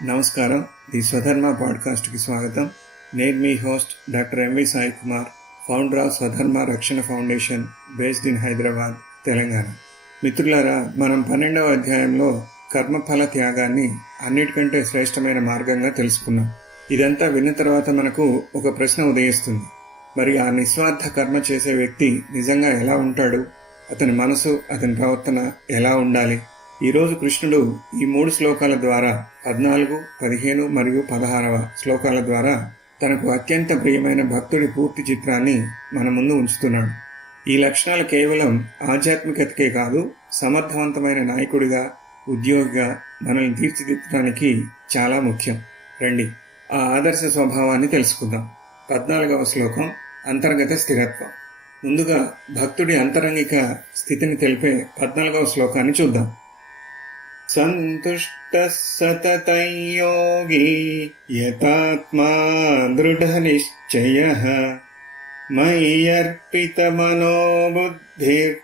నమస్కారం. ది స్వధర్మ పాడ్కాస్ట్కి స్వాగతం. నేను మీ host doctor MV Sai Kumar, founder of Swadharma Rakshana foundation based in Hyderabad, Telangana. మిత్రులారా, మనం 12వ అధ్యాయంలో కర్మఫల త్యాగాన్ని అన్నిటికంటే శ్రేష్టమైన మార్గంగా తెలుసుకున్నాం. ఇదంతా విన్న తర్వాత మనకు ఒక ప్రశ్న ఉదయిస్తుంది. మరి ఆ నిస్వార్థ కర్మ చేసే వ్యక్తి నిజంగా ఎలా ఉంటాడు? అతని మనసు, అతని ప్రవర్తన ఎలా ఉండాలి? ఈరోజు కృష్ణుడు ఈ 3 శ్లోకాల ద్వారా 14, 15 మరియు 16వ శ్లోకాల ద్వారా తనకు అత్యంత ప్రియమైన భక్తుడి పూర్తి చిత్రాన్ని మన ముందు ఉంచుతున్నాడు. ఈ లక్షణాలు కేవలం ఆధ్యాత్మికతకే కాదు, సమర్థవంతమైన నాయకుడిగా, ఉద్యోగిగా మనల్ని తీర్చిదిద్దడానికి చాలా ముఖ్యం. రండి, ఆ ఆదర్శ స్వభావాన్ని తెలుసుకుందాం. 14వ శ్లోకం అంతర్గత స్థిరత్వం. ముందుగా భక్తుడి అంతరంగిక స్థితిని తెలిపే 14వ శ్లోకాన్ని చూద్దాం. సంతుష్టః సతతం యోగి యతాత్మా దృఢనిశ్చయః మయ్యర్పితమనో బుద్ధిర్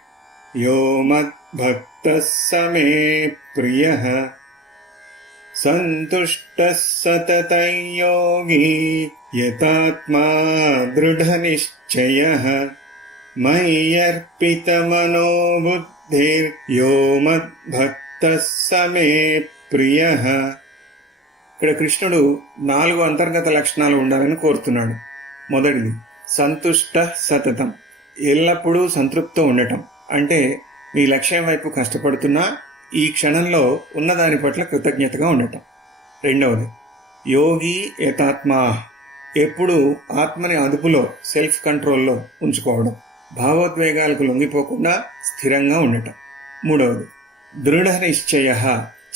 యో మద్భక్తః సమే ప్రియః. సంతుష్టః సతతం యోగి యతాత్మా దృఢనిశ్చయః మయ్యర్పితమనో బుద్ధిర్ యో మద్భక్తః సమే ప్రియః. ఇక్కడ కృష్ణుడు 4 అంతర్గత లక్షణాలు ఉండాలని కోరుతున్నాడు. మొదటిది సంతుష్ట సతతం, ఎల్లప్పుడూ సంతృప్తితో ఉండటం. అంటే మీ లక్ష్యం వైపు కష్టపడుతున్నా ఈ క్షణంలో ఉన్నదాని పట్ల కృతజ్ఞతగా ఉండటం. రెండవది యోగి యతాత్మా, ఎప్పుడు ఆత్మని అదుపులో, సెల్ఫ్ కంట్రోల్లో ఉంచుకోవడం, భావోద్వేగాలకు లొంగిపోకుండా స్థిరంగా ఉండటం. మూడవది దృఢ నిశ్చయ,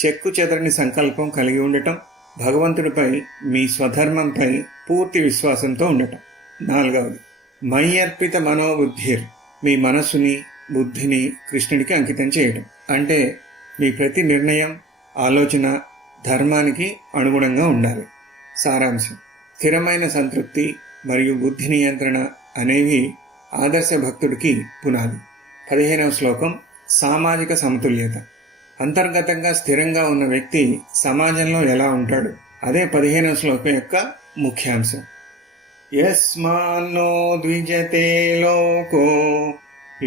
చెక్కు చెదరని సంకల్పం కలిగి ఉండటం, భగవంతుడిపై, మీ స్వధర్మంపై పూర్తి విశ్వాసంతో ఉండటం. నాలుగవది మయ్యర్పిత మనోబుద్ధిర్, మీ మనస్సుని, బుద్ధిని కృష్ణుడికి అంకితం చేయటం. అంటే మీ ప్రతి నిర్ణయం, ఆలోచన ధర్మానికి అనుగుణంగా ఉండాలి. సారాంశం: స్థిరమైన సంతృప్తి మరియు బుద్ధి నియంత్రణ అనేవి ఆదర్శ భక్తుడికి పునాది. 15వ శ్లోకం సామాజిక సమతుల్యత. అంతర్గతంగా స్థిరంగా ఉన్న వ్యక్తి సమాజంలో ఎలా ఉంటాడు? అదే 15వ శ్లోకం యొక్క ముఖ్యాంశం. యస్మాన్నో ద్విజతే లోకో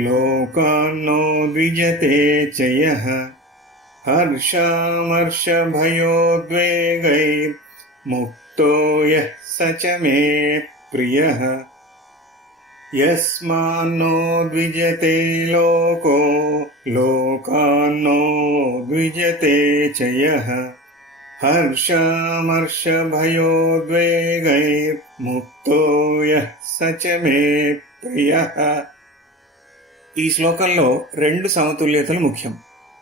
లోకాన్నో ద్విజతే చయః హర్షామర్ష భయోద్వేగైర్ ముక్తో యః స చ మే ప్రియః. యస్మాన్నో ద్విజతే లోకో లోకాన్నో ద్విజతే చయః హర్షామర్ష భయోద్వేగైర్ ముక్తో యః స చ మే ప్రియః. ఈ శ్లోకంలో 2 సమతుల్యతలు ముఖ్యం.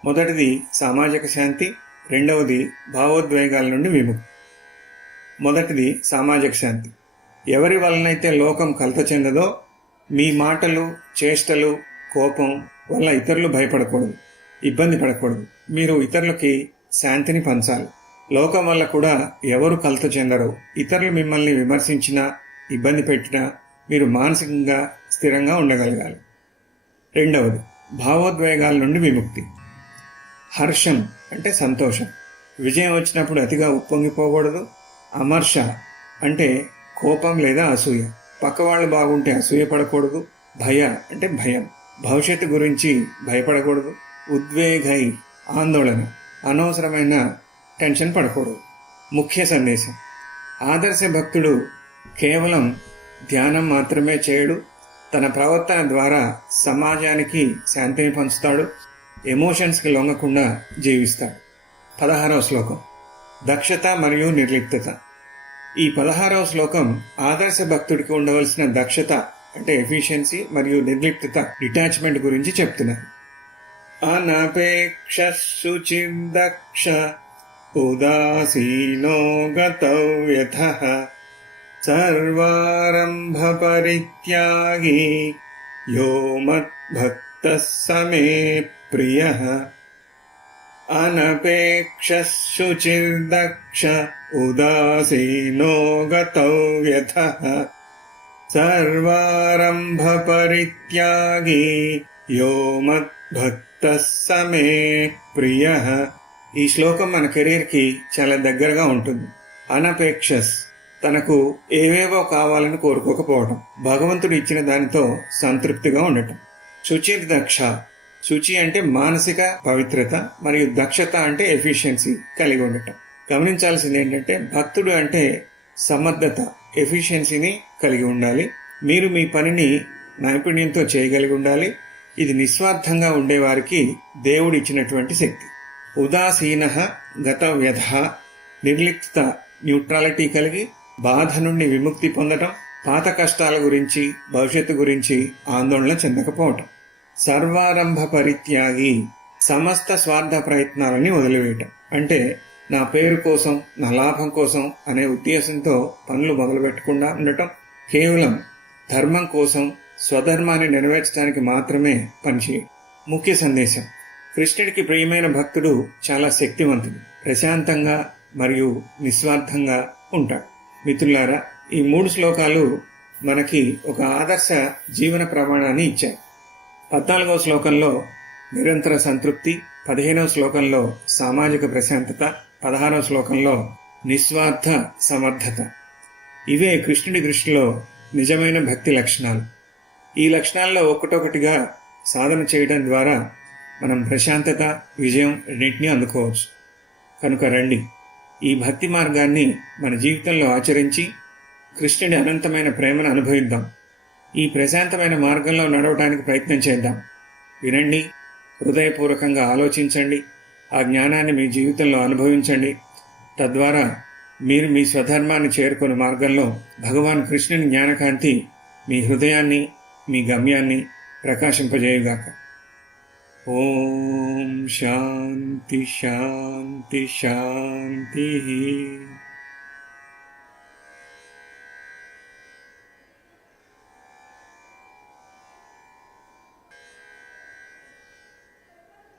మొదటిది సామాజిక శాంతి, రెండవది భావోద్వేగాల నుండి విముక్తి. మొదటిది సామాజిక శాంతి. ఎవరి వలనైతే లోకం కలత చెందదో, మీ మాటలు, చేష్టలు, కోపం వల్ల ఇతరులు భయపడకూడదు, ఇబ్బంది పడకూడదు. మీరు ఇతరులకి శాంతిని పంచాలి. లోకం వల్ల కూడా ఎవరు కలత చెందరో, ఇతరులు మిమ్మల్ని విమర్శించినా, ఇబ్బంది పెట్టినా మీరు మానసికంగా స్థిరంగా ఉండగలగాలి. రెండవది భావోద్వేగాల నుండి విముక్తి. హర్షం అంటే సంతోషం. విజయం వచ్చినప్పుడు అతిగా ఉప్పొంగిపోకూడదు. అమర్ష అంటే కోపం లేదా అసూయ. పక్కవాళ్ళు బాగుంటే అసూయ పడకూడదు. భయ అంటే భయం, భవిష్యత్తు గురించి భయపడకూడదు. ఉద్వేగై ఆందోళన, అనవసరమైన టెన్షన్ పడకూడదు. ముఖ్య సందేశం: ఆదర్శ భక్తుడు కేవలం ధ్యానం మాత్రమే చేయడు, తన ప్రవర్తన ద్వారా సమాజానికి శాంతిని పంచుతాడు, ఎమోషన్స్కి లొంగకుండా జీవిస్తాడు. 16వ శ్లోకం దక్షత మరియు నిర్లిప్తత. ఈ 16వ శ్లోకం ఆదర్శ భక్తుడికి ఉండవలసిన దక్షత అంటే ఎఫిషియన్సీ మరియు నిర్లిప్తత, డిటాచ్మెంట్ గురించి చెప్తున్నారు. అనపేక్ష శుచిర్దక్ష ఉదాసీనో గతవ్యథః సర్వారంభ పరిత్యాగి యో మద్భక్తః సమే ప్రియః. అనపేక్ష శుచిర్దక్ష ఉదాసీనో గతవ్యథః సర్వారంభ పరిత్యాగి యో మద్భక్తః సమే ప్రియః. ఈ శ్లోకం మన కెరీర్కి చాలా దగ్గరగా ఉంటుంది. అనపేక్షస్, తనకు ఏవేవో కావాలని కోరుకోకపోవటం, భగవంతుడు ఇచ్చిన దానితో సంతృప్తిగా ఉండటం. శుచిర్దక్ష, శుచి అంటే మానసిక పవిత్రత మరియు దక్షత అంటే ఎఫిషియన్సీ కలిగి ఉండటం. గమనించాల్సింది ఏంటంటే భక్తుడు అంటే సమర్థత, ఎఫిషియన్సీని కలిగి ఉండాలి. మీరు మీ పనిని నైపుణ్యంతో చేయగలిగి ఉండాలి. ఇది నిస్వార్థంగా ఉండేవారికి దేవుడు ఇచ్చినటువంటి శక్తి. ఉదాసీన గత వ్యధ, నిర్లిప్త, న్యూట్రాలిటీ కలిగి బాధ నుండి విముక్తి పొందటం, పాత కష్టాల గురించి భవిష్యత్తు గురించి ఆందోళన చెందకపోవటం. సర్వారంభ పరిత్యాగి, సమస్త స్వార్థ ప్రయత్నాలని వదిలివేయటం. అంటే నా పేరు కోసం, నా లాభం కోసం అనే ఉద్దేశంతో పనులు మొదలుపెట్టకుండా ఉండటం, కేవలం ధర్మం కోసం, స్వధర్మాన్ని నెరవేర్చడానికి మాత్రమే పనిచేయడం. ముఖ్య సందేశం: కృష్ణుడికి ప్రియమైన భక్తుడు చాలా శక్తివంతుడు, ప్రశాంతంగా మరియు నిస్వార్థంగా ఉంటాడు. మిత్రులారా, ఈ 3 శ్లోకాలు మనకి ఒక ఆదర్శ జీవన ప్రమాణాన్ని ఇచ్చాయి. 14వ శ్లోకంలో నిరంతర సంతృప్తి, 15వ శ్లోకంలో సామాజిక ప్రశాంతత, 16వ శ్లోకంలో నిస్వార్థ సమర్థత. ఇవే కృష్ణుడి దృష్టిలో నిజమైన భక్తి లక్షణాలు. ఈ లక్షణాల్లో ఒక్కటొకటిగా సాధన చేయడం ద్వారా మనం ప్రశాంతత, విజయం రెండింటినీ అందుకోవచ్చు. కనుక రండి, ఈ భక్తి మార్గాన్ని మన జీవితంలో ఆచరించి కృష్ణుడి అనంతమైన ప్రేమను అనుభవిద్దాం. ఈ ప్రశాంతమైన మార్గంలో నడవడానికి ప్రయత్నం చేద్దాం. వినండి, హృదయపూర్వకంగా ఆలోచించండి, ఆ జ్ఞానాన్ని మీ జీవితంలో అనుభవించండి. తద్వారా మీరు మీ స్వధర్మాన్ని చేరుకునే మార్గంలో భగవాన్ కృష్ణుని జ్ఞానకాంతి మీ హృదయాన్ని, మీ గమ్యాన్ని ప్రకాశింపజేయుగాక. ఓం శాంతి శాంతి శాంతి.